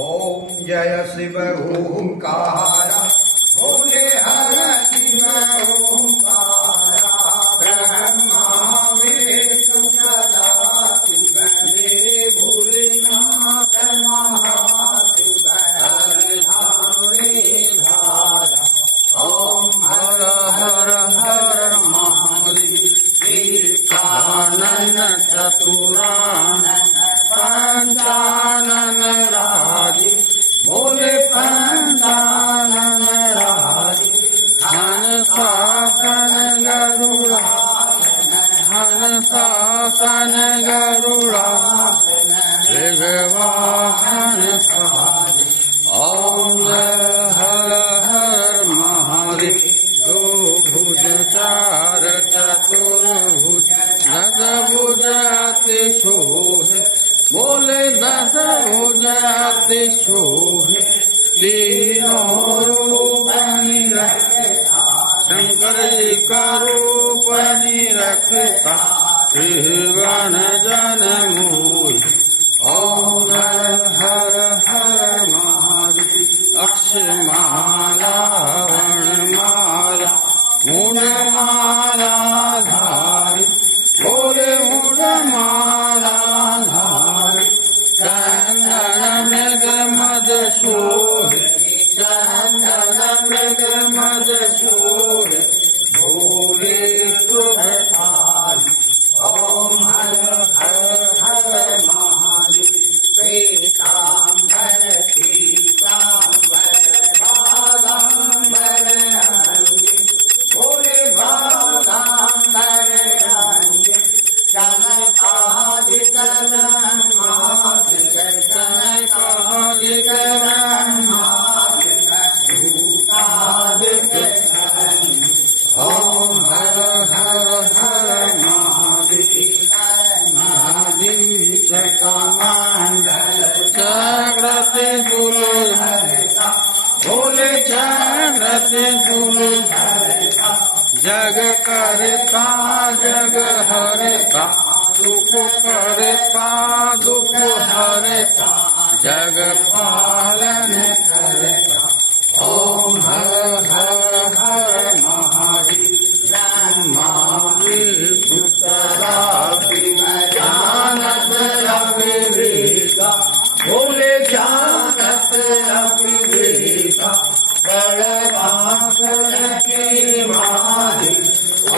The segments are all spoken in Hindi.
ओम जय शिव ओंकार भोले हर शिव ओंकार ब्रह्मा विष्णु सदा शिव हे भोलेनाथ महाशिव हर धारा ओम हर हर हर महादेव कानन चतुरानन पंचानन राजी भोले पंचानन राजी हन शासन गरुड़ा हन शासन गरुड़ा भगवान साजी ओम हर हर महादेव दो भुज चार चतुर्भुज दस भुज अति शोभे बोले दस भुज अति शोभे तीनों रूप निरखता शंकर जी का रूप निरखता त्रिभुवन जन मोहि ओम हर हर महादेव अक्षय माला वनमाला मूढ़माला धारी भोले मूढ़माला धारी चंदन मृग मद शोभे चंदन मृग मद शोभे भोले शुभकारी ओम हर हर हर महादेव पीताम्बर पीताम्बर बागाम्बर अंगे भोले बागाम्बर अंगे कनकादिक ब्रह्मादिक कनकादिक ब्रह्मादिक भूतादिक ओम हर हर हर महादेव कमंडल जागृति दुलहरता भोले जागृति दुलहरता जग करता जग हरता दुख करता दुख हरता जग पालन करता ओम हर हर हर महादेव ब्रह्मा विष्णु सदा शिव जानत अविवेका भोले जानत अविवेका बड़बाखर के मालिक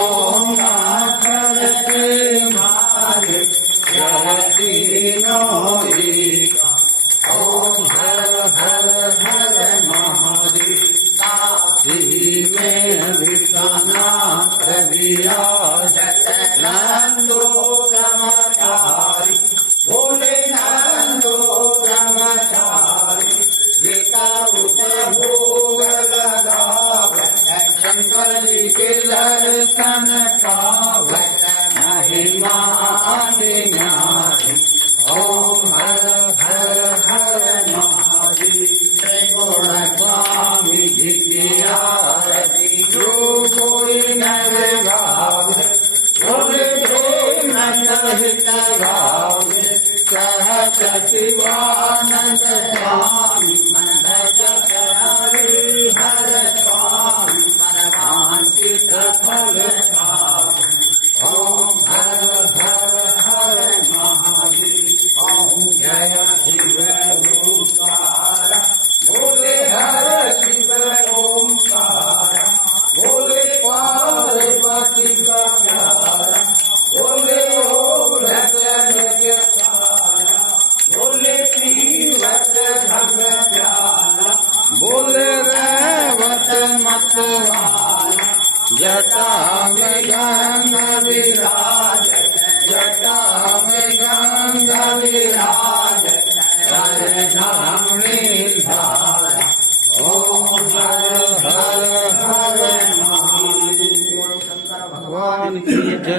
ओम नाखर के मालिक तीनों एका ओम हर हर हर महादेव काशी में विश्वनाथ विराजत नंदो ब्रह्मचारी भोले नंदो ब्रह्मचारी विकाउत भोग लगावत शंकर जी के दर्शन पावत महिमा अनिन्यारी ओम हर हर हर महादेव गुण स्वामी जी की आरती जो कोई नर गावे भोले प्रेम सहित गावे सहज शिवानंद स्वामी मन भजत हरि हर स्वामी मन वांछित फल पावे ओम हर हर हर महादेव ओम जय शिव ओंकार भोले हर शिव ओंकार भोले पार्वती का प्यारा भोले ओम रत्न भोले श्रीवत ढंग प्यारा भोले रेवत मतवाला जटा में गंगा विराज जटा में गंगा विराज धामणी धारा ओम हर हर हर महादेव भगवान की जय।